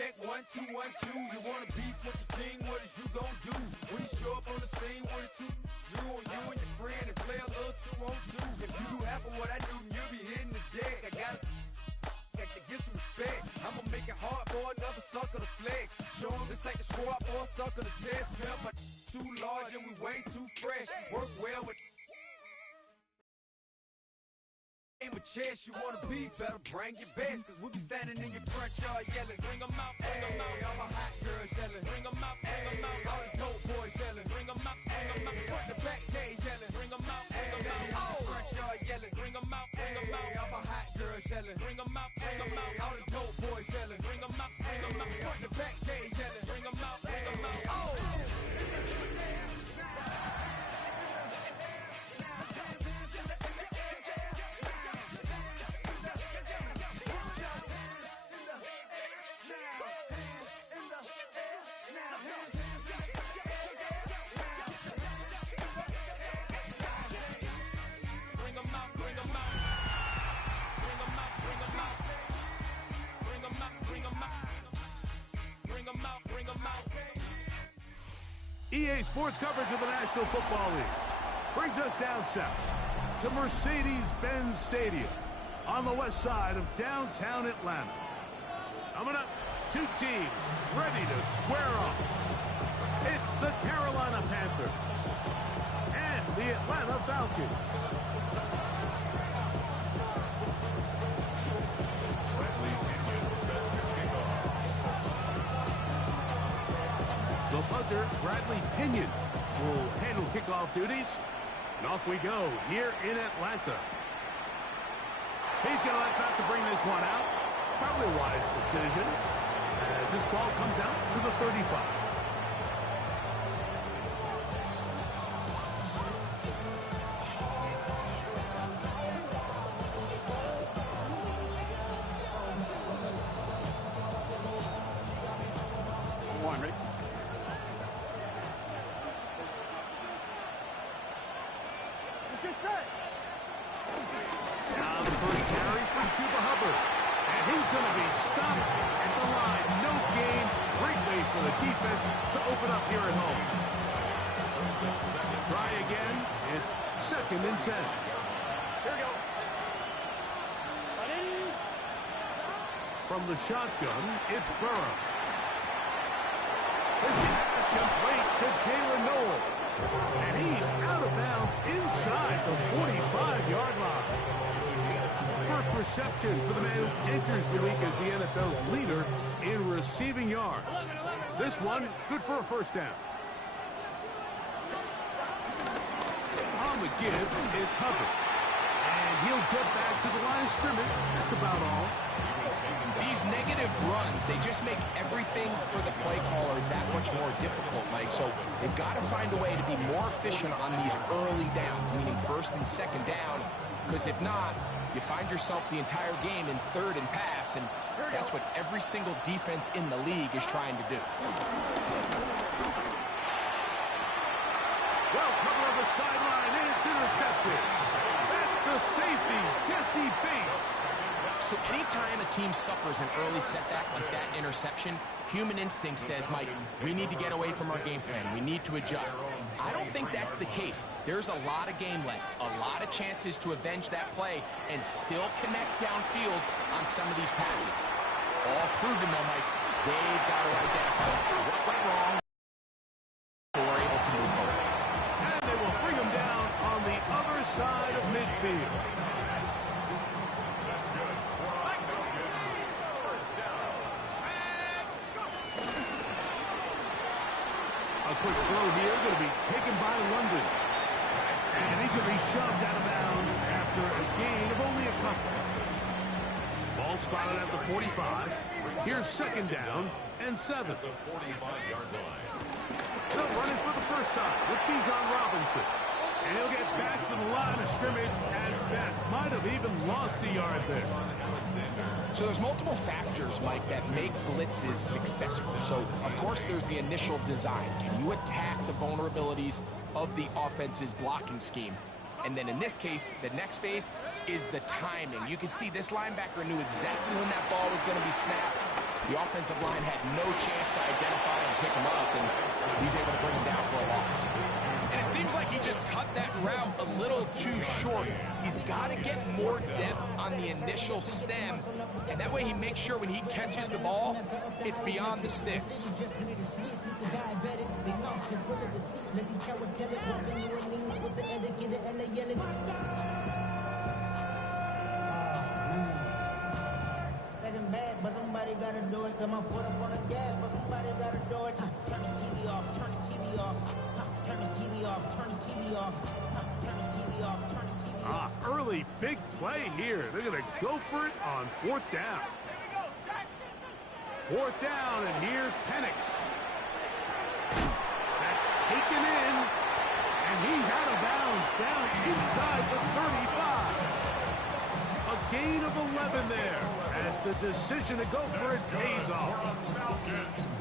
check, 1, 2, 1, 2. You wanna beef with the king, what is you gon' do? When you show up on the scene with a 2, Drew on you and your friend and play a little 2 on 2. If you do half of what I do, then you'll be hitting the deck. I gotta get some respect. I'ma make it hard for another sucker to flex. Show 'em this ain't the squad for a sucker to test. Pimp, but too large and we way too fresh. Work well with game of chess, you wanna be, better bring your best. Cause we'll be standing in your front yard yelling, bring 'em out, bring 'em out. All my hot girls yelling, bring 'em out, bring 'em out. All the dope boys yelling, bring 'em out, bring 'em out. Front the back gate yelling, bring 'em out, bring 'em out. All the front yard yelling, bring 'em out, bring 'em out. All my hot girls yelling, bring 'em out, bring 'em out. All the dope boys yelling, bring 'em out, bring 'em out. Front the back gate yelling, bring 'em out, bring 'em out. Oh! EA Sports coverage of the National Football League brings us down south to Mercedes-Benz Stadium on the west side of downtown Atlanta. Coming up, two teams ready to square off. It's the Carolina Panthers and the Atlanta Falcons. The punter, Bradley Pinion, will handle kickoff duties. And off we go here in Atlanta. He's going to like to bring this one out. Probably a wise decision as this ball comes out to the 35. Now the first carry for Chuba Hubbard. And he's going to be stopped at the line. No gain. Great way for the defense to open up here at home. Try again. It's 2nd and 10. Here we go. From the shotgun, it's Burrow. This pass complete to Jalen Noel. And he's out of bounds inside the 45-yard line. First reception for the man who enters the week as the NFL's leader in receiving yards. This one, good for a first down. On the give, it's Hubbard. And he'll get back to the line of scrimmage. That's about all. These negative runs, they just make everything for the play caller that much more difficult, Mike. So they've got to find a way to be more efficient on these early downs, meaning 1st and 2nd down, because if not, you find yourself the entire game in 3rd and pass, and that's what every single defense in the league is trying to do. Well, cover of the sideline, and it's intercepted. That's the safety, Jesse Bates. So anytime a team suffers an early setback like that interception, human instinct says, Mike, we need to get away from our game plan. We need to adjust. I don't think that's the case. There's a lot of game left, a lot of chances to avenge that play and still connect downfield on some of these passes. All proven, though, Mike. They've got to identify what went wrong so we're able to move forward. And they will bring him down on the other side of midfield. A quick throw here, going to be taken by London. And he's going to be shoved out of bounds after a gain of only a couple. Ball spotted at the 45. Here's 2nd down and 7. The 45-yard line. They'll run it for the first time with Bijan Robinson. And he'll get back to the line of scrimmage at best. Might have even lost a yard there. So there's multiple factors, Mike, that make blitzes successful. So, of course, there's the initial design. Can you attack the vulnerabilities of the offense's blocking scheme? And then in this case, the next phase is the timing. You can see this linebacker knew exactly when that ball was going to be snapped. The offensive line had no chance to identify and pick him up, and he's able to bring him down for a loss. And it seems like he just cut that route a little too short. He's got to get more depth on the initial stem, and that way he makes sure when he catches the ball, it's beyond the sticks. Bad, but somebody gotta do it. Got my foot up on the gas, but somebody gotta do it. Turn his TV off, turn his TV off. Turn his TV off, turn his TV off. Turn his TV off, turn his TV off. Early big play here. They're going to go for it on 4th down. 4th down, and here's Penix. That's taken in, and he's out of bounds down inside the 35. A gain of 11 there as the decision to go for it pays off.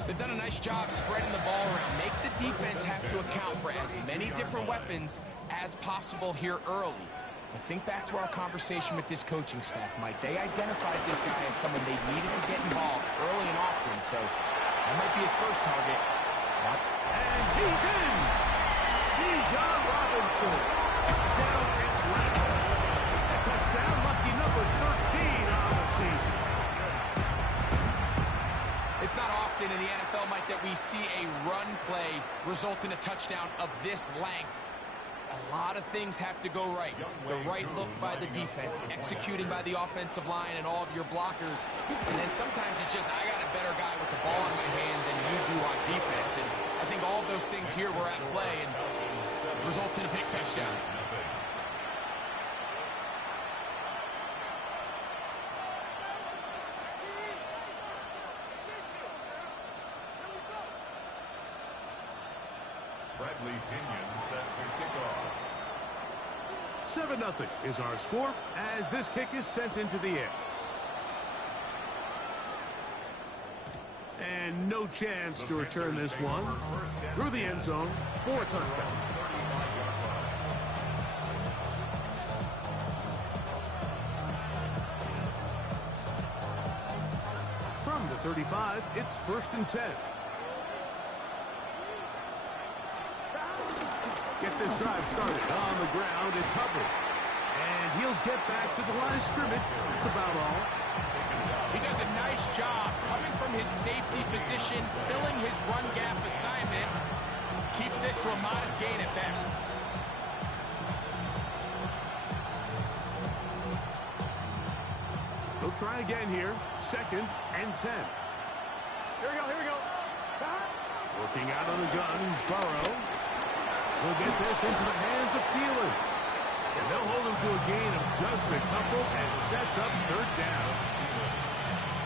They've done a nice job spreading the ball around. Make the defense have to account for as many different weapons as possible here early. I think back to our conversation with this coaching staff, Mike. They identified this guy as someone they needed to get involved early and often, so that might be his first target. And he's in! Bijan Robinson. Touchdown Atlanta. A touchdown, lucky number 13 on the season. It's not often in the NFL, Mike, that we see a run play result in a touchdown of this length. A lot of things have to go right. The right look by the defense, executing by the offensive line and all of your blockers. And then sometimes it's just, I got a better guy with the ball in my hand than you do on defense. And I think all of those things here were at play and results in a big touchdown. Bradley Pinion set to kick off. 7-0 is our score as this kick is sent into the air. And no chance to return this one through the end zone for a touchdown. From the 35, it's 1st and 10. Get this drive started on the ground. It's Hubbard. And he'll get back to the line of scrimmage. That's about all. He does a nice job coming from his safety position, filling his run gap assignment. Keeps this to a modest gain at best. He'll try again here. 2nd and 10. Here we go. Working out of the gun, Burrow. He'll get this into the hands of Thielen. And they'll hold him to a gain of just a couple and sets up 3rd down.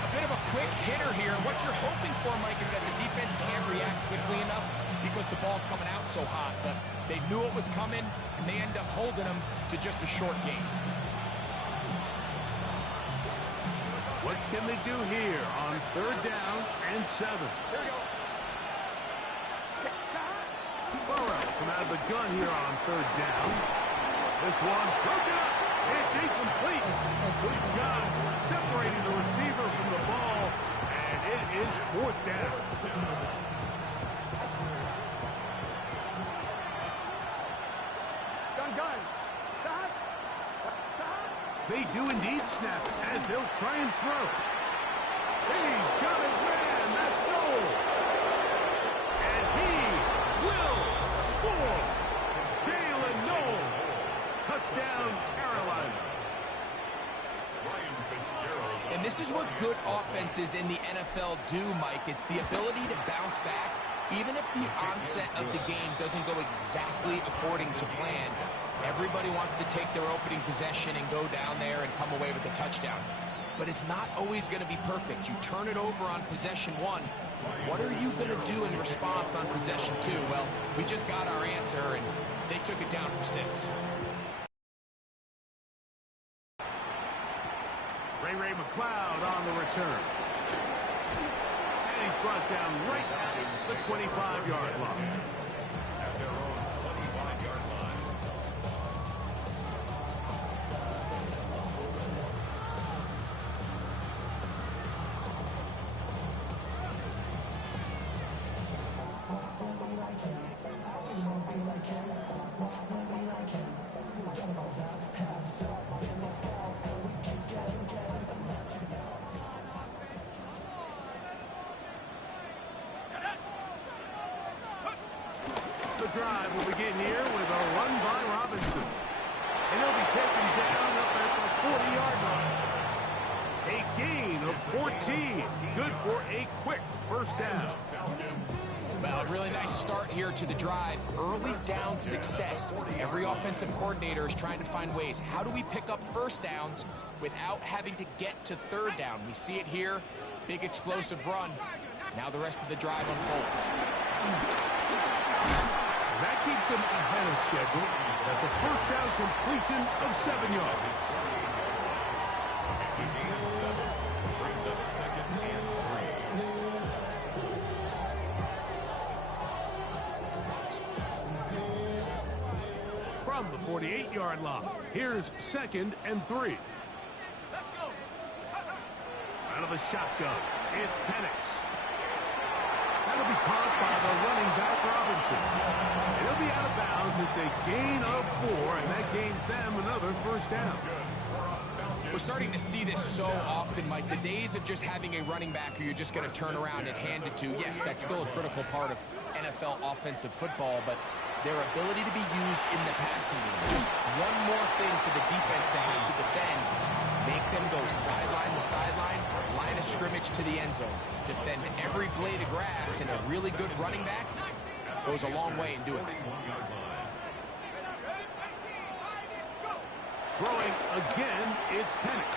A bit of a quick hitter here. What you're hoping for, Mike, is that the defense can't react quickly enough because the ball's coming out so hot. But they knew it was coming, and they end up holding him to just a short gain. What can they do here on 3rd down and 7? Here we go. Burrow from out of the gun here on 3rd down. This one broken up. It's incomplete. Good job separating the receiver from the ball, and it is 4th down. Gun. They do indeed snap it as they'll try and throw. He's got his man. That's goal. And he will score. Jalen Noel. Touchdown, Carolina. And this is what good offenses in the NFL do, Mike. It's the ability to bounce back, even if the onset of the game doesn't go exactly according to plan. Everybody wants to take their opening possession and go down there and come away with a touchdown. But it's not always going to be perfect. You turn it over on possession 1. What are you going to do in response on possession 2? Well, we just got our answer, and they took it down for 6. Ray McLeod on the return. And he's brought down right at the 25-yard line. At their own 25-yard line. drive will begin here with a run by Robinson. And he'll be taken down up at the 40-yard line. A gain of 14. Good for a quick first down. Well, a really nice start here to the drive. Early down success. Every offensive coordinator is trying to find ways. How do we pick up first downs without having to get to third down? We see it here. Big explosive run. Now the rest of the drive unfolds. That keeps him ahead of schedule. That's a first down completion of 7 yards. It's a gain of 7. Brings up 2nd and 3. From the 48-yard line, here's 2nd and 3. Out of the shotgun, it's Penix. That'll be caught by the running back, Robinson. It'll be out of bounds. It's a gain of 4, and that gains them another first down. We're starting to see this so often, Mike. The days of just having a running back who you're just going to turn around and hand it to, yes, that's still a critical part of NFL offensive football, but their ability to be used in the passing game. Just one more thing for the defense to have to defend. Make them go sideline to sideline, line of scrimmage to the end zone. Defend every blade of grass, and a really good running back goes a long way in doing it. Throwing again, it's Penix.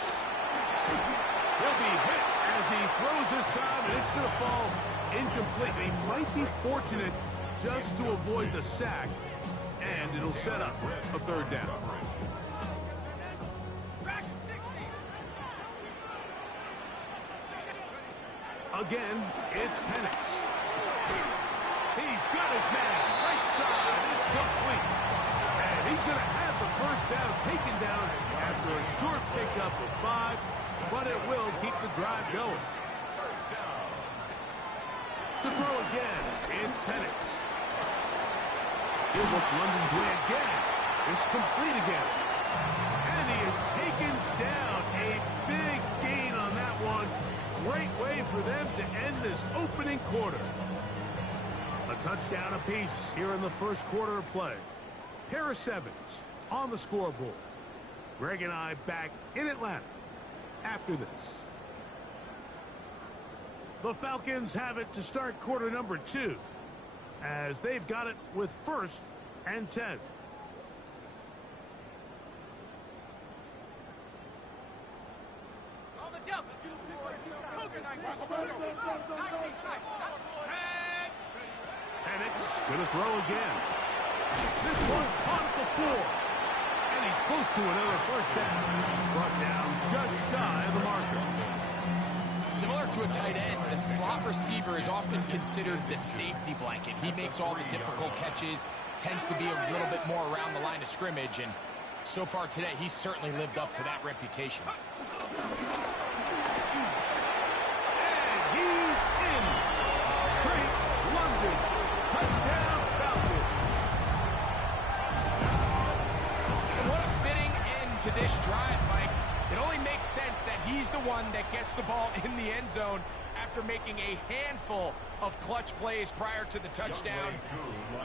He'll be hit as he throws this time, and it's going to fall incomplete. He might be fortunate just to avoid the sack, and it'll set up a third down. Again, it's Penix. He's got his man. Right side. It's complete. And he's going to have the first down taken down after a short pickup of 5, but it will keep the drive going. To throw again, it's Penix. He'll look London's way again. It's complete again. And he is taken down. A big gain on that one. Great way for them to end this opening quarter. A touchdown apiece here in the first quarter of play. Pair of 7s on the scoreboard. Greg and I back in Atlanta after this. The Falcons have it to start quarter number 2 as they've got it with 1st and 10. Penix going to throw again. This one caught at the 4. And he's close to another first down. Brought down just shy of the marker. Similar to a tight end, the slot receiver is often considered the safety blanket. He makes all the difficult catches, tends to be a little bit more around the line of scrimmage, and so far today, he's certainly lived up to that reputation. And he's in. Great London. Touchdown, Falcons. And what a fitting end to this drive, Mike. It only makes sense that he's the one that gets the ball in the end zone after making a handful of clutch plays prior to the touchdown.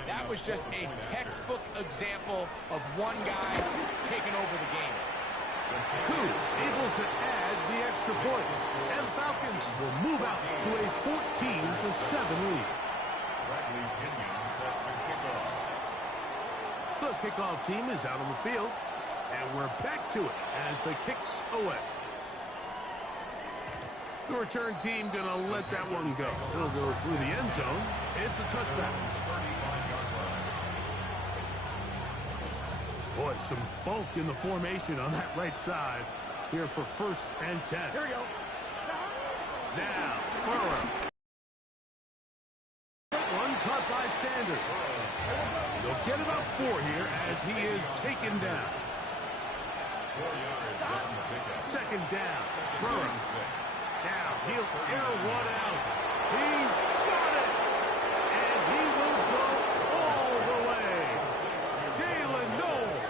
That was just a textbook example of one guy taking over the game. Koo able to add the extra point. And Falcons will move out to a 14-7 lead. Bradley Pinion set to kick off. The kickoff team is out on the field. And we're back to it as the kick's away. The return team going to let that one go. It'll go through the end zone. It's a touchback. Boy, some bulk in the formation on that right side here for 1st and 10. Here we go. Now, Burrow. One caught by Sanders. They'll get about 4 here as he is taken down. 4 yards on the pickup. 2nd down. Burrow. Now he'll air one out. He's got it! And he will go all the way. Jalen Knowles.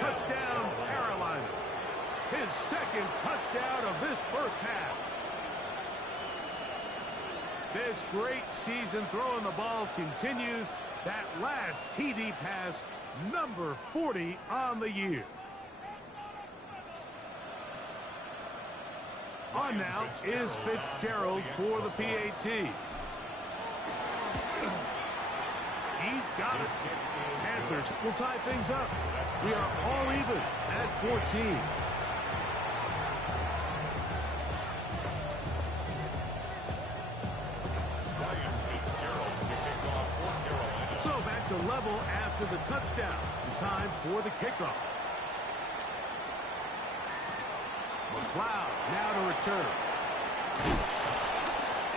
Touchdown, Carolina. His 2nd touchdown of this first half. This great season throwing the ball continues That last TD pass, number 40 on the year. On now is Fitzgerald for the PAT. He's got it. Panthers will tie things up. We are all even at 14. So back to level after the touchdown. Time for the kickoff. McLeod now to return.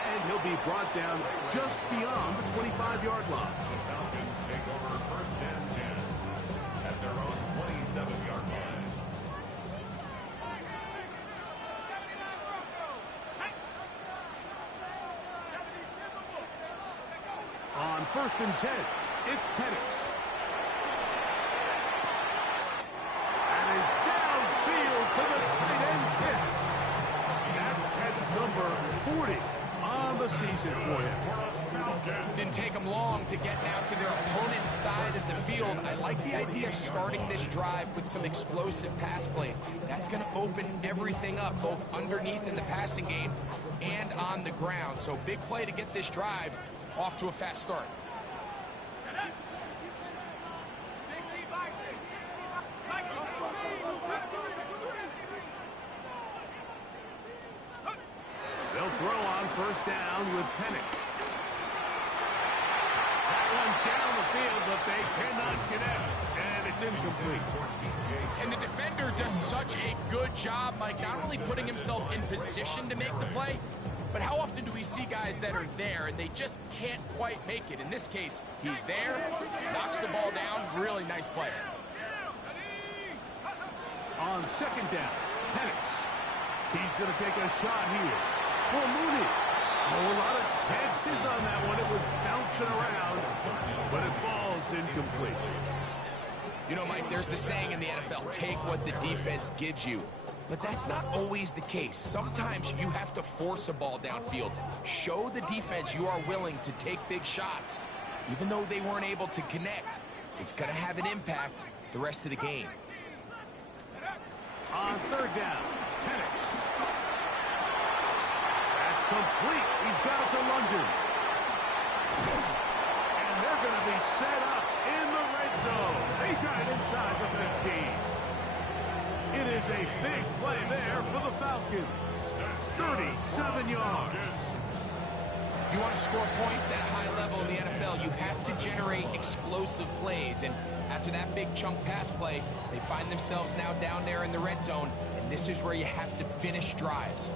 And he'll be brought down just beyond the 25-yard line. The Falcons take over first and 10 at their own 27-yard line. On first and 10, it's Penix. And is downfield to the tight end Pitts. That's number 40 on the season for him. Didn't take them long to get now to their opponent's side of the field. I like the idea of starting this drive with some explosive pass plays. That's going to open everything up, both underneath in the passing game and on the ground. So big play to get this drive off to a fast start. They'll throw on first down with Penix. That one down the field, but they cannot connect, and it's incomplete. And the defender does such a good job, Mike, not only putting himself in position to make the play, but how often do we see guys that are there and they just can't quite make it? In this case, he's there, knocks the ball down, really nice play. On second down, Penix. He's going to take a shot here for Mooney. Oh, a lot of chances on that one. It was bouncing around, but it falls incomplete. You know, Mike, there's the saying in the NFL, take what the defense gives you. But that's not always the case. Sometimes you have to force a ball downfield. Show the defense you are willing to take big shots. Even though they weren't able to connect, it's going to have an impact the rest of the game. On third down, Penix. That's complete. He's got it to London. And they're going to be set up in the red zone. They got it inside the 15. It is a big play there for the Falcons. 37 yards. If you want to score points at a high level in the NFL, you have to generate explosive plays. And after that big chunk pass play, they find themselves now down there in the red zone. And this is where you have to finish drives.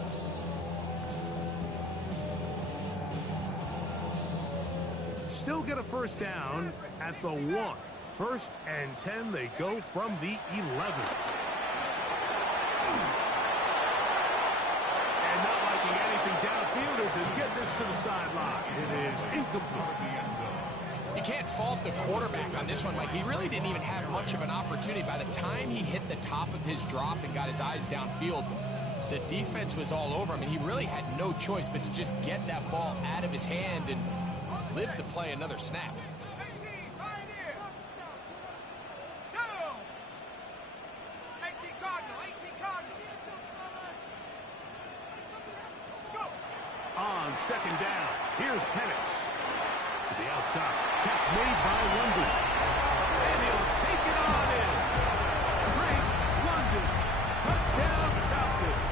Still get a first down at the 1. First and 10, they go from the 11. And not liking anything downfield is get this to the sideline. It is incomplete. You can't fault the quarterback on this one, Mike. He really didn't even have much of an opportunity. By the time he hit the top of his drop and got his eyes downfield, the defense was all over him, and he really had no choice but to just get that ball out of his hand and live to play another snap. On second down, here's Penix. To the outside. Catch made by London. And he'll take it on in. Great London. Touchdown, Falcons.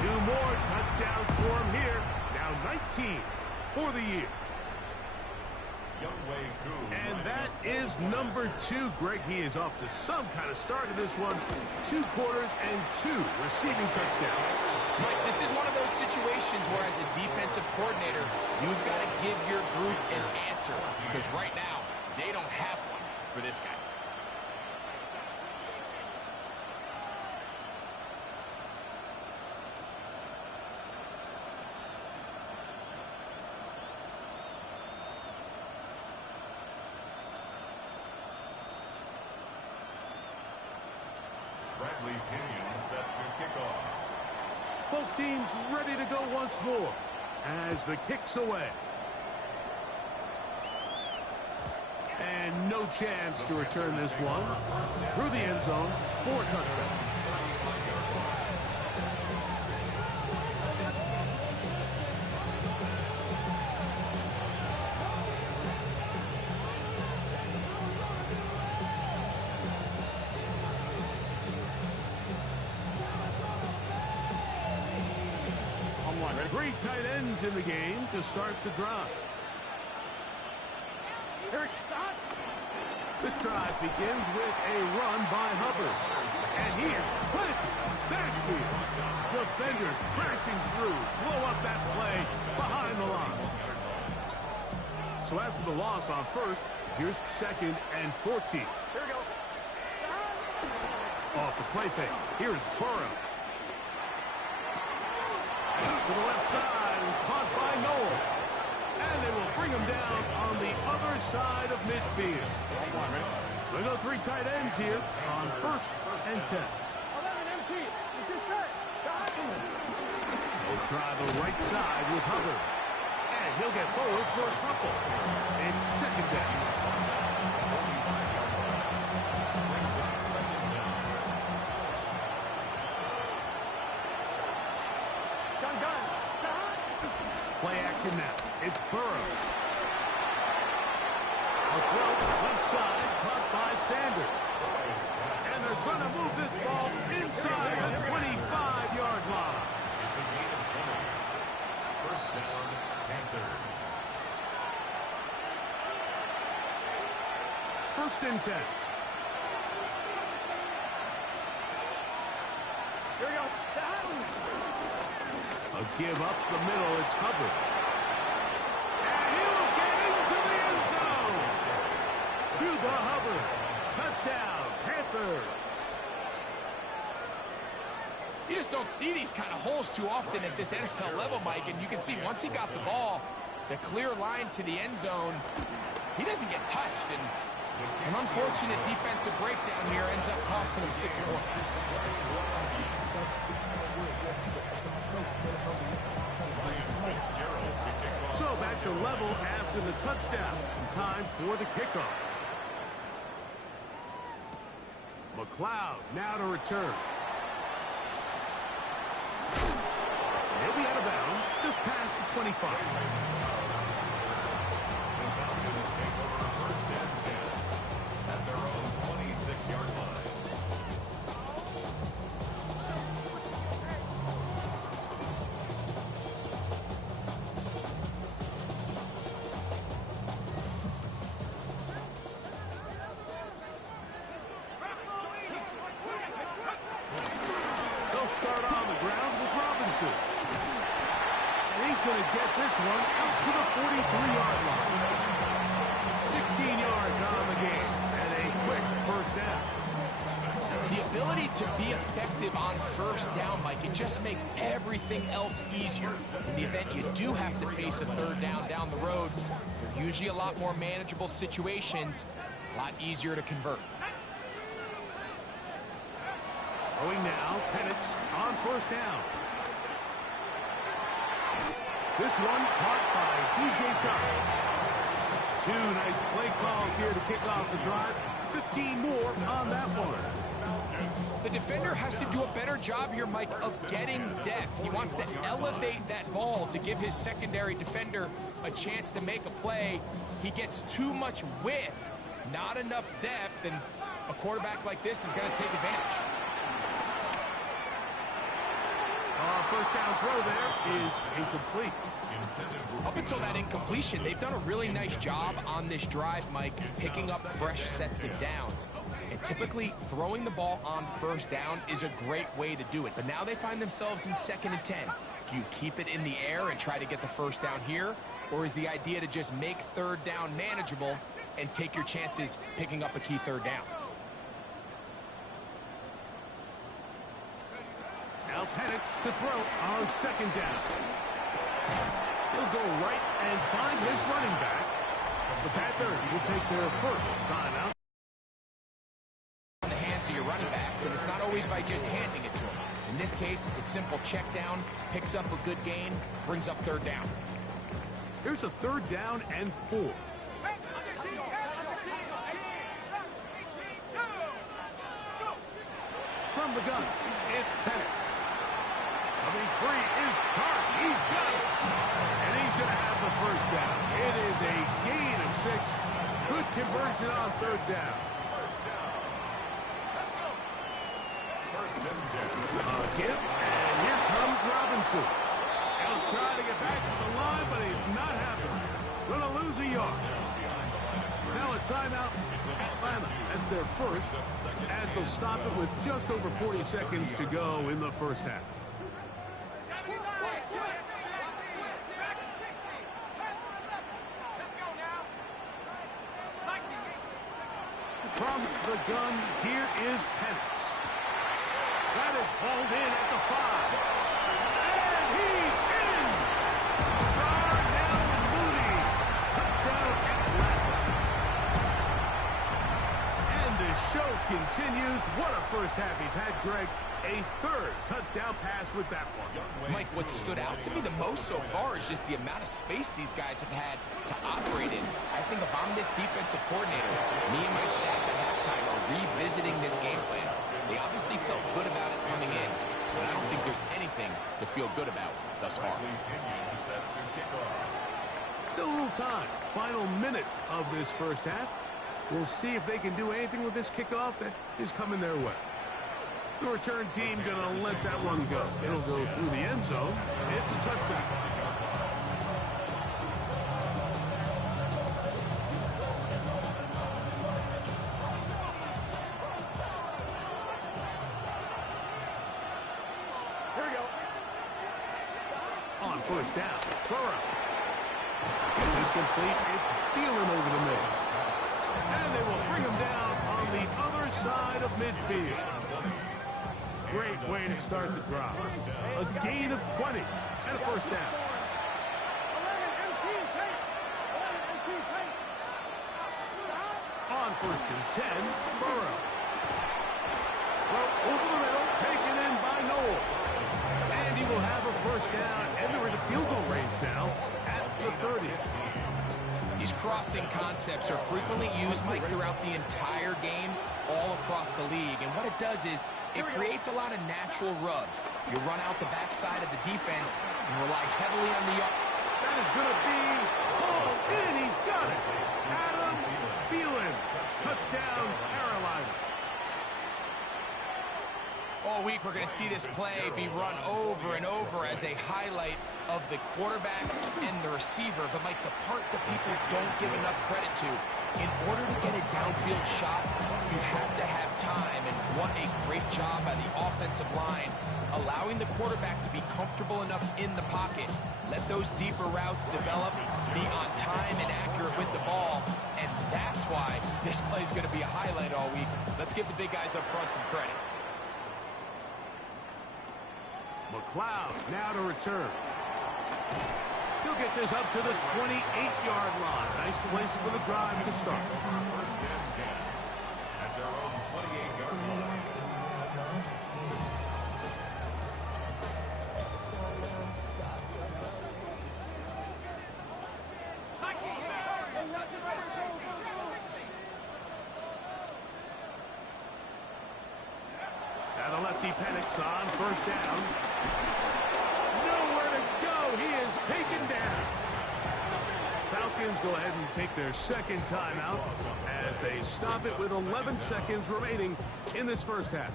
2 more touchdowns for him here. Now 19 for the year. And that is number 2. Greg, he is off to some kind of start in this one. 2 quarters and 2 receiving touchdowns. Mike, this is one of those situations where as a defensive coordinator, you've got to give your group an answer. Because right now, they don't have one for this guy. Set to kick off. Both teams ready to go once more as the kick's away. And no chance to return this one. Through the end zone for a touchdown. Three tight ends in the game to start the drive. This drive begins with a run by Hubbard. And he is planted backfield. Defenders crashing through. Blow up that play behind the line. So after the loss on first, here's 2nd and 14. Here we go. Off the play fake. Here's Burrow. To the left side, caught by Noel. And they will bring him down on the other side of midfield. We go 3 tight ends here on 1st and 10. 11 MT. You just set. They'll try the right side with Hubbard. And he'll get forward for a couple. It's 2nd down. Play action now. It's Burrow. Approach left side, caught by Sanders. And they're going to move this ball inside the 25-yard line. It's a gain of 20. First down, Panthers. 1st and 10. Here we go. A give up the middle. It's Hubbard. And he'll get into the end zone. Cuba Hubbard. Touchdown, Panthers. You just don't see these kind of holes too often at this NFL level, Mike. And you can see once he got the ball, the clear line to the end zone, he doesn't get touched. And an unfortunate defensive breakdown here ends up costing him 6 points. So back to level after the touchdown. Time for the kickoff. McLeod now to return. He'll be out of bounds just past the 25. The Falcons take over 1st and 10 at their own 26-yard line. Start on the ground with Robinson. And he's going to get this one out to the 43-yard line. 16 yards on the game and a quick 1st down. The ability to be effective on 1st down, Mike, it just makes everything else easier. In the event you do have to face a 3rd down the road, they're usually a lot more manageable situations, a lot easier to convert. Going now, Penix on 1st down. This one caught by DJ Charles. 2 nice play calls here to kick off the drive. 15 more on that one. The defender has to do a better job here, Mike, of getting depth. He wants to elevate that ball to give his secondary defender a chance to make a play. He gets too much width, not enough depth, and a quarterback like this is going to take advantage. 1st down throw there is incomplete. Up until that incompletion, they've done a really nice job on this drive, Mike, picking up fresh sets of downs. And typically, throwing the ball on 1st down is a great way to do it. But now they find themselves in 2nd and 10. Do you keep it in the air and try to get the 1st down here? Or is the idea to just make 3rd down manageable and take your chances picking up a key 3rd down? Now Penix to throw on 2nd down. He'll go right and find his running back. The Panthers will take their 1st timeout. In the hands of your running backs, and it's not always by just handing it to them. In this case, it's a simple check down, picks up a good gain, brings up 3rd down. Here's a 3rd down and 4. gun. It's Penix. Coming free is Chark. He's got it. And he's going to have the first down. It is a gain of 6. Good conversion on third down. Give, and here comes Robinson. He'll try to get back to the line, but he's not happy. Going to lose a yard. Now a timeout, Atlanta. That's their first, as they'll stop it with just over 40 seconds to go in the first half. From the gun, here is Penix. That is hauled in at the 5. And he's in! Darnell Mooney. Touchdown Atlanta. And the show continues. What a first half he's had, Greg. A third touchdown pass with that one. Mike, what stood out to me the most so far is just the amount of space these guys have had to operate in. I think if I'm this defensive coordinator, me and my staff at halftime are revisiting this game plan. They obviously felt good about it coming in, but I don't think there's anything to feel good about thus far. Still a little time. Final minute of this first half. We'll see if they can do anything with this kickoff that is coming their way. The return team going to let that one go. It'll go through the end zone. It's a touchdown. Here we go. On first down, Burrow. It is complete. It's Thielen over the middle. And they will bring him down on the other side of midfield. Great way to start the drive. A gain of 20 and a first down. 11 MT pace. 11 MT pace. On first and 10, Burrow. Well, over the middle, taken in by Noel. And he will have a first down, and they're in the field goal range now at the 30. These crossing concepts are frequently used, Mike, throughout the entire game, all across the league. And what it does is it creates a lot of natural rubs. You run out the backside of the defense and rely heavily on the up. That is going to be hauled in. He's got it. Adam Thielen. Touchdown, Carolina. All week, we're going to see this play be run over and over as a highlight of the quarterback and the receiver. But, Mike, the part that people don't give enough credit to, in order to get a downfield shot, you have to have time. And what a great job by the offensive line, allowing the quarterback to be comfortable enough in the pocket. Let those deeper routes develop, be on time and accurate with the ball. And that's why this play is going to be a highlight all week. Let's give the big guys up front some credit. McLeod now to return. He'll get this up to the 28-yard line. Nice place for the drive to start. First and 10 at their own 28-yard line. Now the lefty Penix on first down. Nowhere to go. He is taken down. Falcons go ahead and take their second timeout as they stop it with 11 seconds remaining in this first half.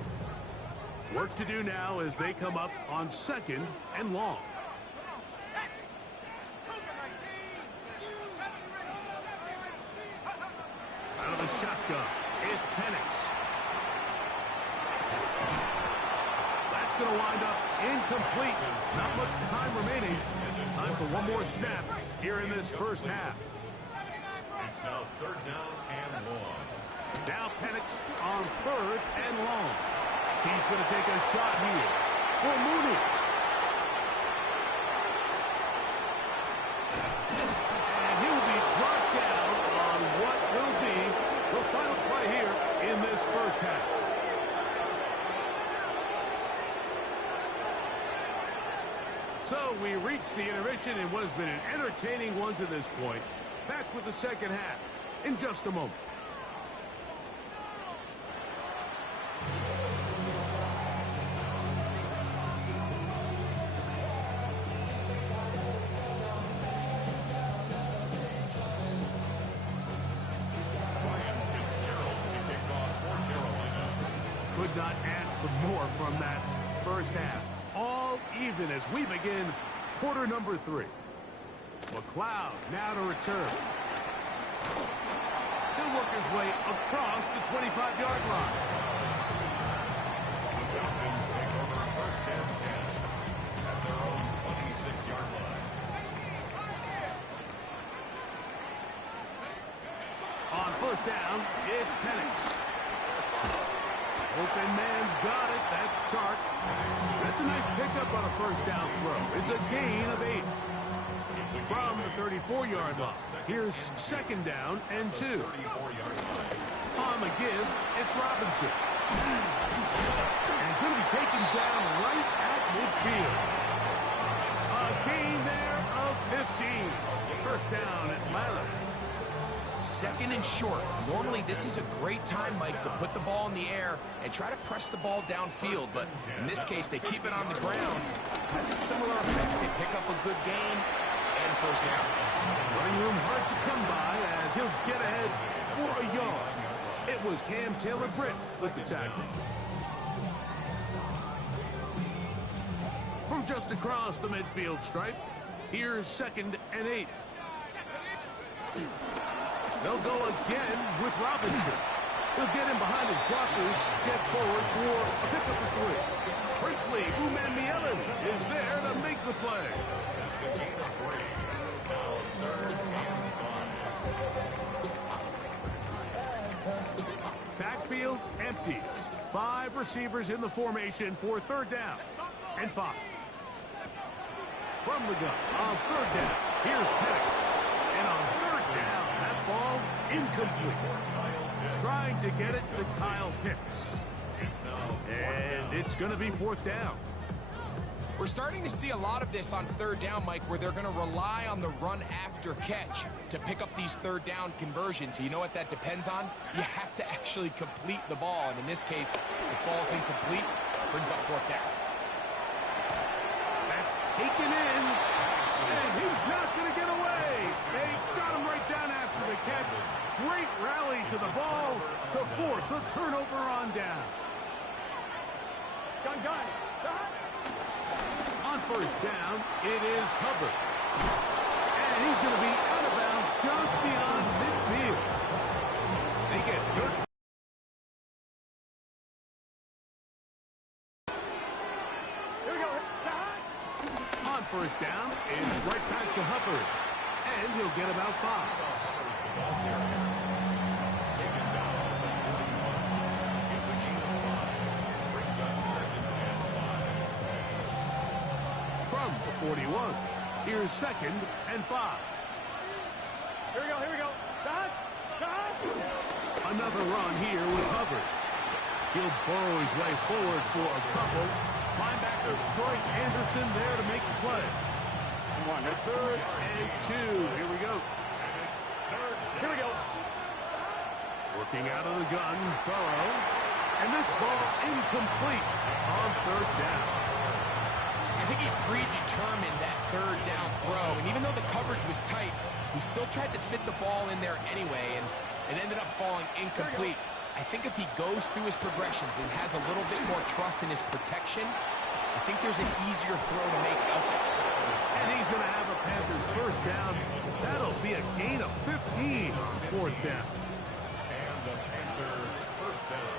Work to do now as they come up on second and long. Out of the shotgun, it's Penix. That's going to wind up incomplete. Not much time remaining. Time for one more snap here in this first half. It's now third down and long. Now Penix on third and long. He's going to take a shot here for Mooney. And he'll be brought down on what will be the final play here in this first half. So we reach the intermission in what has been an entertaining one to this point. Back with the second half in just a moment. more from that first half. All even as we begin quarter number 3. McLeod now to return. He'll work his way across the 25-yard line. The Falcons take over first and 10 at their own 26-yard line. On first down, it's Penix. Open man's got it. That's Chark. That's a nice pickup on a first down throw. It's a gain of 8. From the 34-yard line. Here's second down and 2. On the give, it's Robinson. And he's going to be taken down right at midfield. A gain there of 15. First down, Atlanta. Second and short. Normally, this is a great time, Mike, to put the ball in the air and try to press the ball downfield. But in this case, they keep it on the ground. Has a similar effect. They pick up a good gain and first down. Running room hard to come by as he'll get ahead for a yard. It was Cam Taylor-Britt with the tackle. From just across the midfield stripe, here's second and 8. They'll go again with Robinson. He'll get in behind his blockers, get forward for a pickup of 3. Princely Umanmielen is there to make the play. That's a gain of 3. Now third and 5. Backfield empties. 5 receivers in the formation for third down and 5. From the gun on third down, here's Penix. And on third down, that ball incomplete. Trying to get it to Kyle Pitts. And it's going to be fourth down. We're starting to see a lot of this on third down, Mike, where they're going to rely on the run after catch to pick up these third down conversions. You know what that depends on? You have to actually complete the ball. And in this case, it falls incomplete, brings up fourth down. That's taken in. And he's not going to get away. They got him right down after the catch. Great rally to the ball to force a turnover on down. Gun. On first down, it is Hubbard. And he's going to be out of bounds just beyond midfield. They get good. Here we go. On first down, it's right back to Hubbard. And he'll get about 5. From the 41, here's second and 5. Here we go. Dot. Another run here with Hubbard. He'll burrow his way forward for a couple. Linebacker Troy Anderson there to make the play. Third and 2. Here we go. Here we go. Working out of the gun, Burrow. And this ball incomplete on third down. I think he predetermined that third down throw, and even though the coverage was tight, he still tried to fit the ball in there anyway, and it ended up falling incomplete. I think if he goes through his progressions and has a little bit more trust in his protection, I think there's an easier throw to make out there. And he's going to have a Panthers first down. That'll be a gain of 15 on fourth down. And the Panther first down.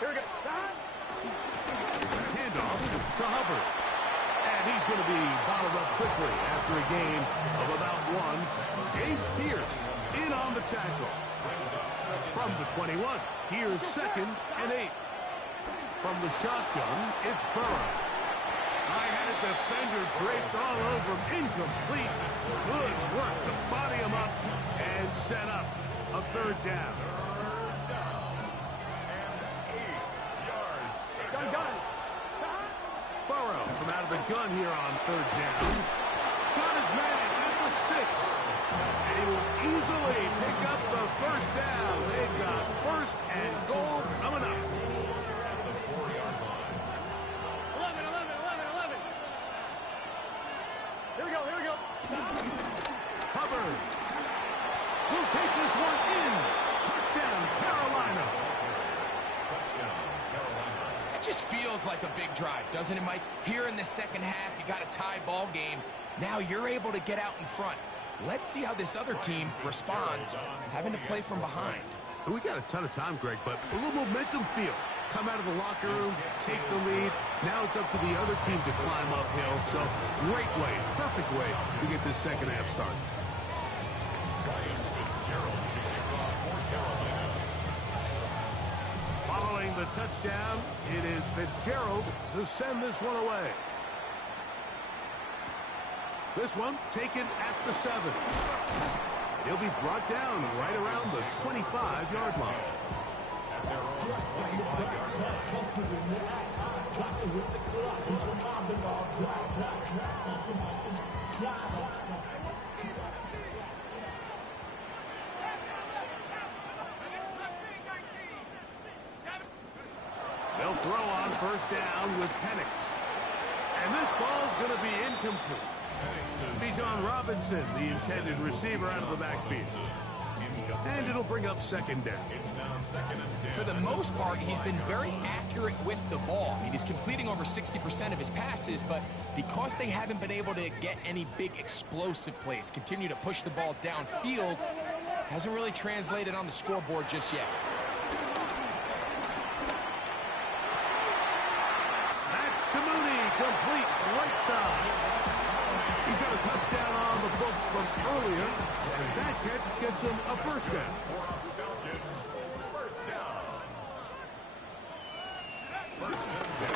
Here we go. Handoff to Hubbard. And he's going to be bottled up quickly after a gain of about 1. James Pierce in on the tackle. From the 21, here's second and 8. From the shotgun, it's Burrow. I had a defender draped all over him. Incomplete. Good work to body him up and set up a third down. Gun. Burrow from out of the gun here on third down. Got his man at the 6. And he will easily pick up the first down. They've got first and goal coming up. 4-yard line. 11. Here we go. Hubbard will take this one in. Touchdown, Carolina. Touchdown. that drive, doesn't it, Mike? Here in the second half, you got a tie ball game. Now you're able to get out in front. Let's see how this other team responds, having to play from behind. We got a ton of time, Greg, but a little momentum feel. Come out of the locker room, take the lead. Now it's up to the other team to climb uphill. So great way, perfect way to get this second half started. Following the touchdown, it is Fitzgerald to send this one away. This one taken at the 7. He'll be brought down right around the 25-yard line. They'll throw on first down with Penix. And this ball's going to be incomplete. Bijan Robinson, the intended receiver, out of the backfield. And it'll bring up second down. For the most part, he's been very accurate with the ball. I mean, he's completing over 60% of his passes, but because they haven't been able to get any big explosive plays, continue to push the ball downfield, hasn't really translated on the scoreboard just yet. That's to Mooney, complete right side. He's got a touchdown on the books from earlier, and that catch gets him a first down.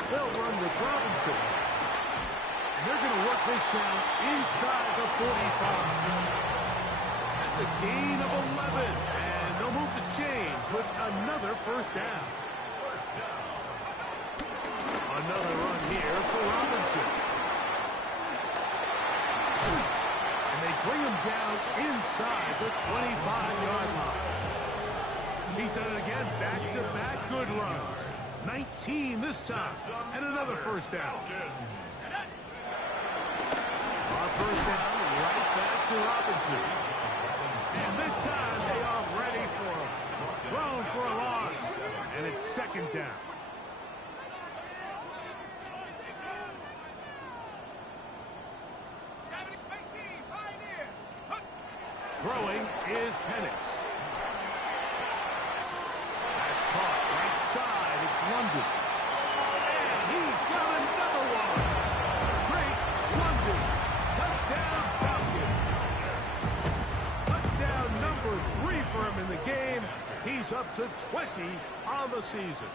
They'll run with Robinson. And they're going to work this down inside the 45. That's a gain of 11, and they'll move the chains with another first down. Another run here for Robinson. And they bring him down inside the 25-yard line. He's done it again, back-to-back good runs. 19 this time, and another first down. On first down, right back to Robinson. And this time, they are ready for him. Thrown for a loss, and it's second down. Throwing is Penix. That's caught right side. It's London. And he's got another one. Great London. Touchdown Falcons. Touchdown number 3 for him in the game. He's up to 20 on the season.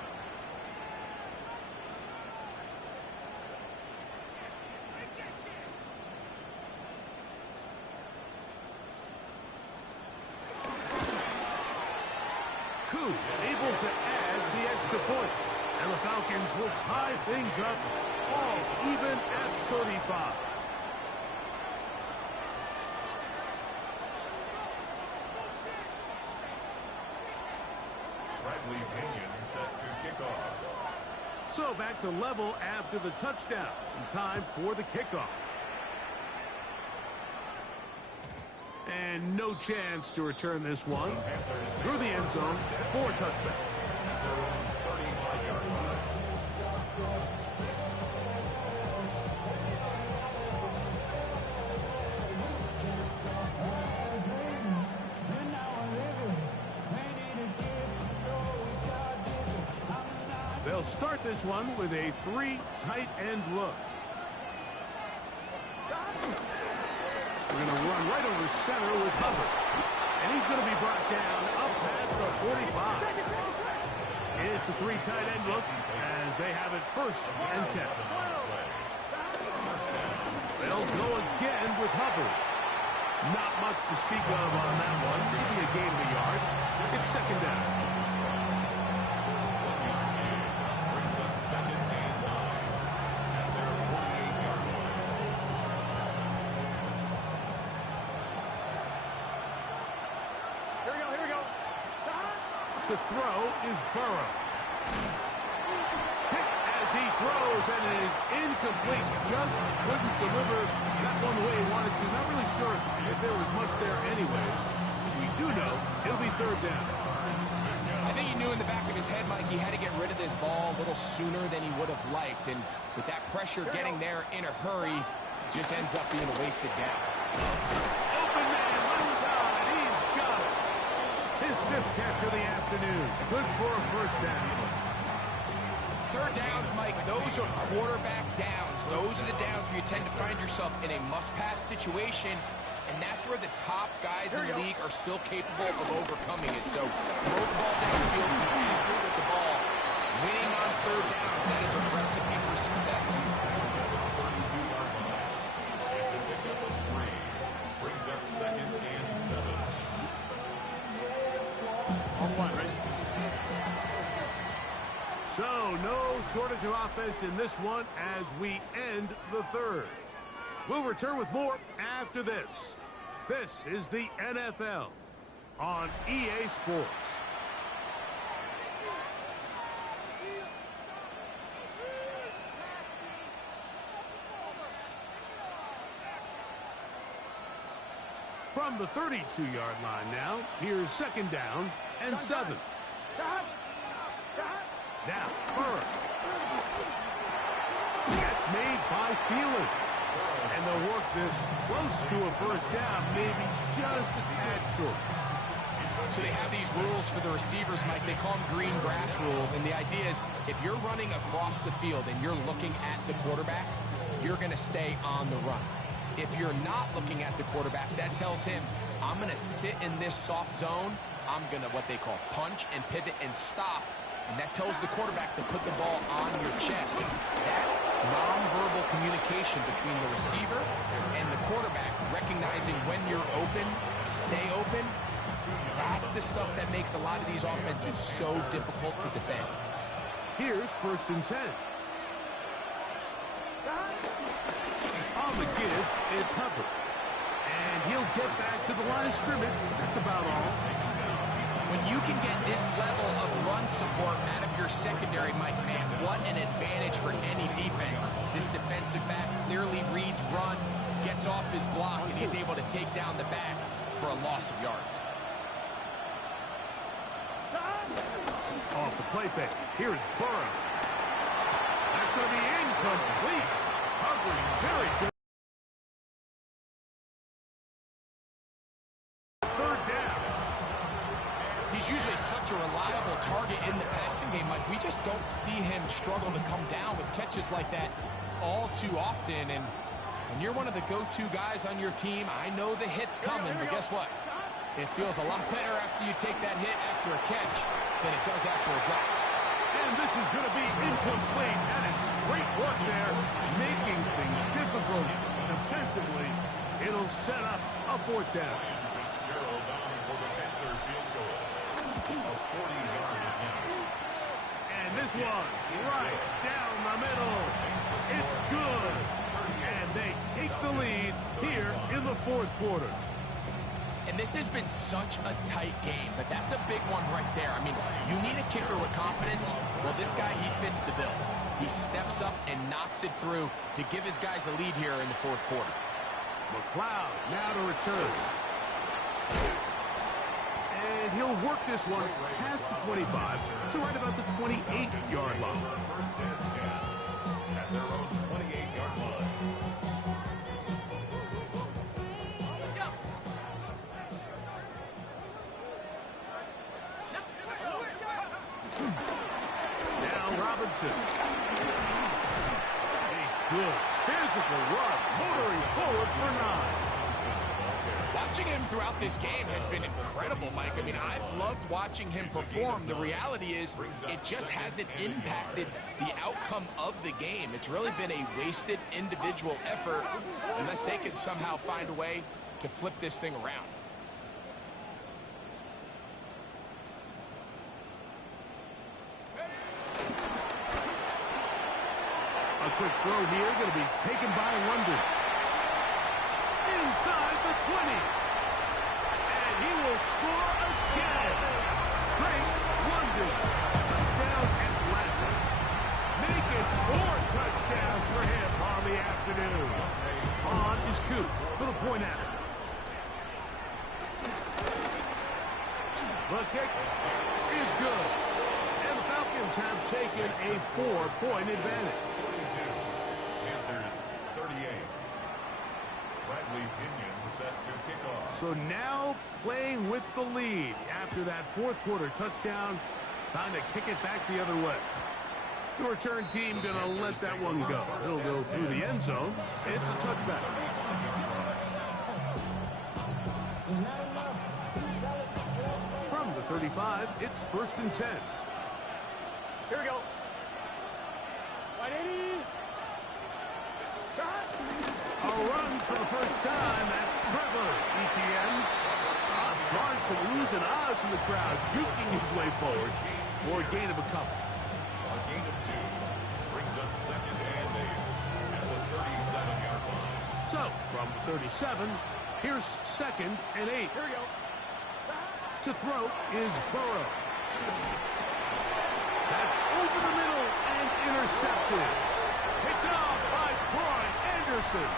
Able to add the extra point. And the Falcons will tie things up all even at 35. Bradley Pinion set to kick off. So back to level after the touchdown. And time for the kickoff. And no chance to return this one. Through the end zone for a touchback. They'll start this one with a 3 tight end look. We're going to run right over center with Hubbard. And he's going to be brought down up past the 45. It's a 3 tight end look as they have it first and 10. They'll go again with Hubbard. Not much to speak of on that one. Maybe a gain of a yard. It's second down. Brings up second and 9 at their 48-yard line. Here we go. To throw is Burrow. Hit as he throws, and it is incomplete. Just couldn't deliver that one the way he wanted to. Not really sure if there was much there anyways. We do know it'll be third down. I think he knew in the back of his head, Mike, he had to get rid of this ball a little sooner than he would have liked. And with that pressure getting there in a hurry, it just ends up being a wasted down. Open man, left side. He's got it. His 5th catch of the afternoon. Good for a first down. Third downs, Mike, those are quarterback downs. Those are the downs where you tend to find yourself in a must-pass situation, and that's where the top guys in the league are still capable of overcoming it. So throw the ball downfield, be accurate with the ball. Winning on third downs, that is a recipe for success. It's a pickup of 3. Brings up 2nd and 7. On one, right? So, no shortage of offense in this one as we end the third. We'll return with more after this. This is the NFL on EA Sports. From the 32-yard line now, here's 2nd down and 7. Now, Burr. That's made by Thielen. And they'll work this close to a first down, maybe just a tad short. So they have these rules for the receivers, Mike. They call them green grass rules. And the idea is if you're running across the field and you're looking at the quarterback, you're going to stay on the run. If you're not looking at the quarterback, that tells him, I'm going to sit in this soft zone. I'm going to what they call punch and pivot and stop. And that tells the quarterback to put the ball on your chest. That nonverbal communication between the receiver and the quarterback, recognizing when you're open, stay open, that's the stuff that makes a lot of these offenses so difficult to defend. Here's 1st and 10. On the give, it's Hubbard. And he'll get back to the line of scrimmage. That's about all. When you can get this level of run support out of your secondary, Mike, man, what an advantage for any defense. This defensive back clearly reads run, gets off his block, and he's able to take down the back for a loss of yards. Off the play fake. Here's Burrow. That's going to be incomplete. Covering very good. He's usually such a reliable target in the passing game. Like, we just don't see him struggle to come down with catches like that all too often. And when you're one of the go-to guys on your team, I know the hit's coming, but guess what? It feels a lot better after you take that hit after a catch than it does after a drop. And this is going to be incomplete. That is great work there, making things difficult defensively. It'll set up a 4th down. Fitzgerald on for the Panther field goal. A 40-yard attempt. And this one right down the middle. It's good. And they take the lead here in the 4th quarter. And this has been such a tight game, but that's a big one right there. I mean, you need a kicker with confidence. Well, this guy, he fits the bill. He steps up and knocks it through to give his guys a lead here in the 4th quarter. McLeod now to return. And he'll work this one past the 25 to right about the 28-yard line. 1st and 10 at their own 28-yard line. Now Robinson. A good physical run, motoring forward for 9. Watching him throughout this game has been incredible, Mike. I mean, I've loved watching him perform. The reality is it just hasn't impacted the outcome of the game. It's really been a wasted individual effort unless they can somehow find a way to flip this thing around. A quick throw here, going to be taken by London. Inside the 20. And he will score again. Great London. Touchdown Atlanta. Make it 4 touchdowns for him on the afternoon. On is Coop for the point after. The kick is good. Birds have taken a 4-point advantage. 42. Panthers 38. Bradley Pinion set to kick off. So now playing with the lead after that fourth quarter touchdown. Time to kick it back the other way. The return team going to let that one go. It'll go through the end zone. It's a touchback. From the 35, it's 1st and 10. Here we go. 180. A run for the first time. That's Trevor Etienne. Guards and losing eyes from the crowd, juking his way forward for a gain of a couple. A gain of 2 brings up 2nd and 8 at the 37-yard line. So, from 37, here's 2nd and 8. Here we go. To throw is Burrow. That's over the middle and intercepted. Picked off by Troy Anderson.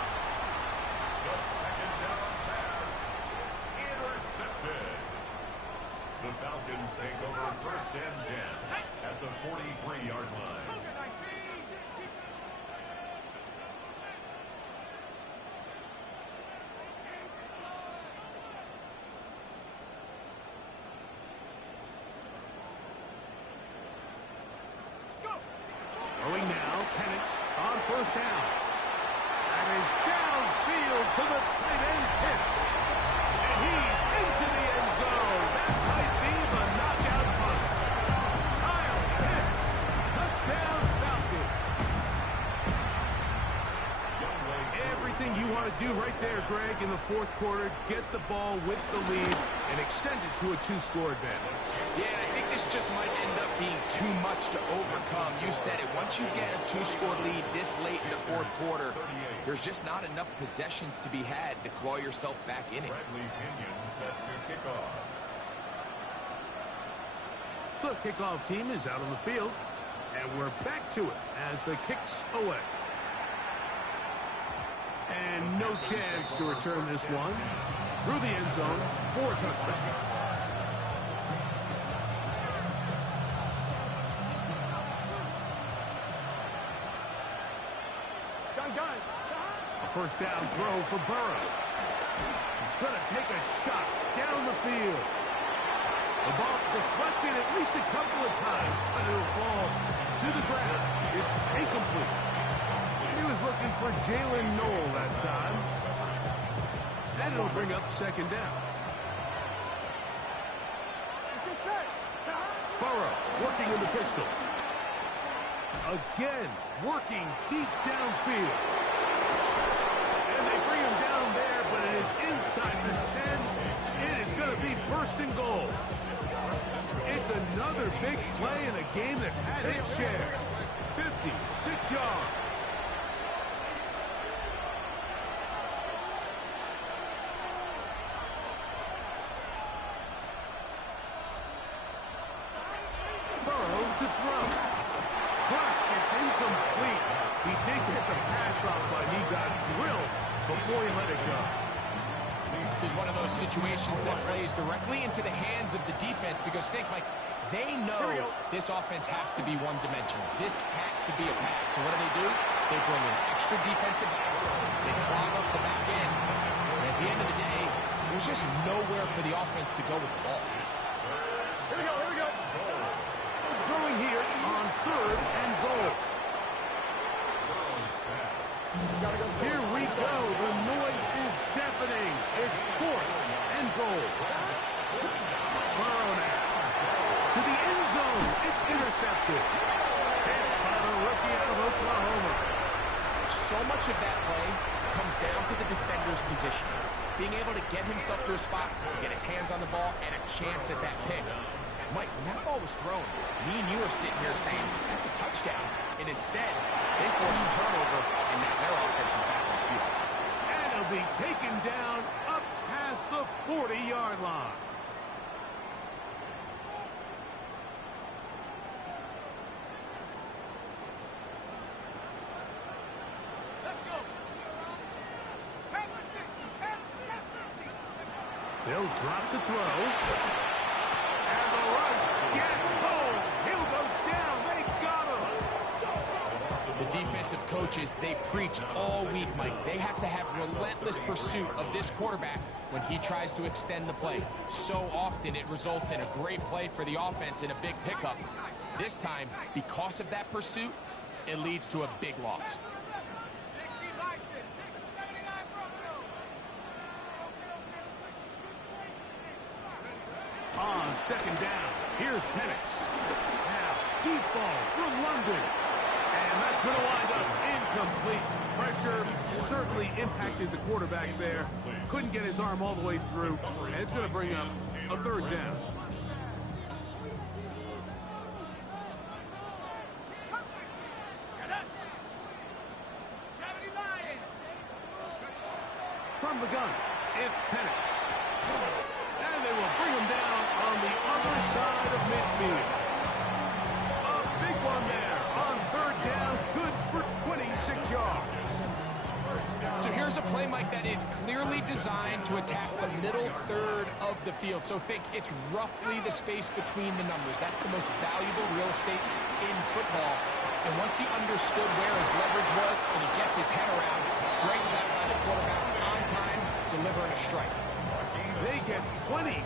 The 2nd down pass intercepted. The Falcons take over 1st and 10 at the 43-yard line. Throwing now, Penix on 1st down. That is downfield to the tight end Pitts. And he's into the end zone. That might be the knockout punch. Kyle Pitts, touchdown Falcons. Everything you want to do right there, Greg, in the fourth quarter, get the ball with the lead and extend it to a 2-score advantage. Yeah, I think this just might end up being too much to overcome. You said it. Once you get a 2-score lead this late in the fourth quarter, there's just not enough possessions to be had to claw yourself back in it. Bradley Pinion set to kick off. The kickoff team is out on the field, and we're back to it as the kick's away. And no chance to return this one through the end zone for a touchback. A 1st down throw for Burrow. He's going to take a shot down the field. The ball deflected at least a couple of times, but it'll fall to the ground. It's incomplete. He was looking for Jalen Noel that time. And it'll bring up 2nd down. Burrow working in the pistol. Again, working deep downfield. And they bring him down there, but it is inside the 10. It is going to be 1st and goal. It's another big play in a game that's had its share. 56 yards. Burrow to throw. Thrust, it's incomplete. He did get the pass off, but he got drilled before he let it go. This is one of those situations that plays directly into the hands of the defense because think, Mike, they know this offense has to be one-dimensional. This has to be a pass. So what do? They bring in extra defensive backs. They clog up the back end. And at the end of the day, there's just nowhere for the offense to go with the ball. Here we go. Throwing here on 3rd and goal. Here we go. The noise is deafening. It's 4th and goal. Burrow now to the end zone. It's intercepted. Hit by the rookie out of Oklahoma. So much of that play comes down to the defender's position. Being able to get himself to a spot, to get his hands on the ball, and a chance at that pick. Mike, when that ball was thrown, me and you are sitting here saying, that's a touchdown. And instead, they force a turnover, and now their offense is back on the field. And he'll be taken down up past the 40-yard line. They'll drop to throw. And the rush gets home. He'll go down. defensive coaches, they preach all week, Mike. They have to have relentless pursuit of this quarterback when he tries to extend the play. So often it results in a great play for the offense and a big pickup. This time, because of that pursuit, it leads to a big loss. On second down, here's Penix. Now, deep ball from London. And that's going to wind up incomplete. Pressure certainly impacted the quarterback there. Couldn't get his arm all the way through. And it's going to bring up a third down. From the gun, it's Penix. And they will bring him down on the other side of midfield. A big one there on third down, good for 26 yards. So here's a play, Mike, that is clearly designed to attack the middle third of the field. So think it's roughly the space between the numbers. That's the most valuable real estate in football. And once he understood where his leverage was and he gets his head around, great job by the quarterback on time, delivering a strike. They get 25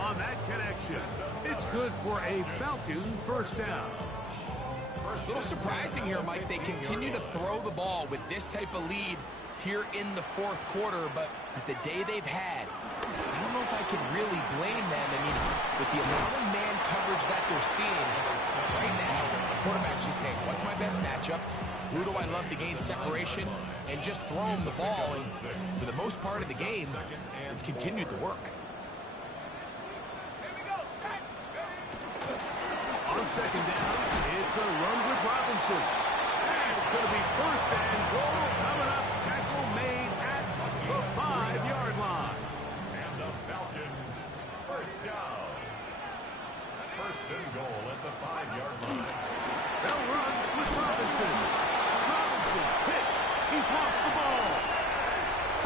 on that connection. It's good for a Falcon first down. A little surprising here, Mike. They continue to throw the ball with this type of lead here in the fourth quarter, but with the day they've had, I don't know if I could really blame them. I mean, with the amount of man coverage that they're seeing right now, the quarterback's just saying, what's my best matchup? Who do I love to gain separation? And just throw him the ball. And for the most part of the game, it's continued to work. On second down, it's a run with Robinson. And it's going to be first and goal coming up. Tackle made at the 5-yard line. And the Falcons first down. First and goal at the 5-yard line. They'll run with Robinson. Robinson hit. He's lost the ball.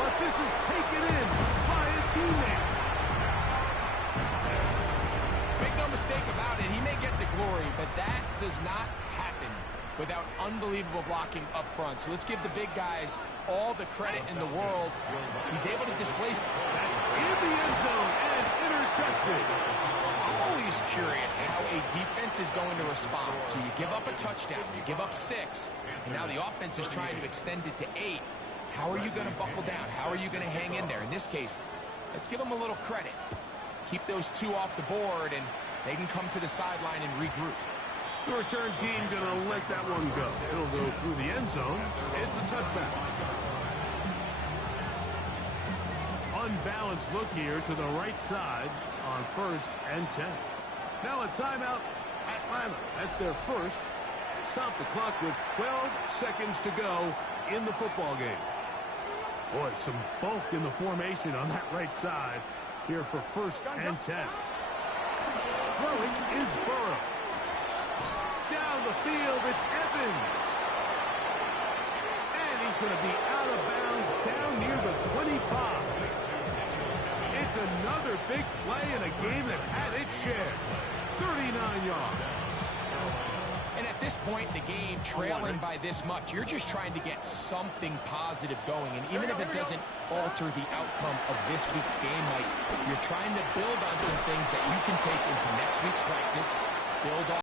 But this is taken in by a teammate. Make no mistake about it, he may get the glory, but that does not happen without unbelievable blocking up front. So let's give the big guys all the credit in the world. He's able to displace them. That's in the end zone and intercepted. I'm always curious how a defense is going to respond. So you give up a touchdown, you give up 6, and now the offense is trying to extend it to 8. How are you going to buckle down? How are you going to hang in there? In this case, let's give them a little credit. Keep those 2 off the board, and they can come to the sideline and regroup. The return team going to let that one go. It'll go through the end zone. It's a touchback. Unbalanced look here to the right side on first and 10. Now a timeout, Atlanta. That's their first. Stop the clock with 12 seconds to go in the football game. Boy, some bulk in the formation on that right side here for first and 10. Throwing is Burrow. Down the field, it's Evans. And he's going to be out of bounds down near the 25. It's another big play in a game that's had its share. 39 yards. And at this point in the game, trailing by this much, you're just trying to get something positive going. And even if it doesn't alter the outcome of this week's game, Mike, you're trying to build on some things that you can take into next week's practice, build on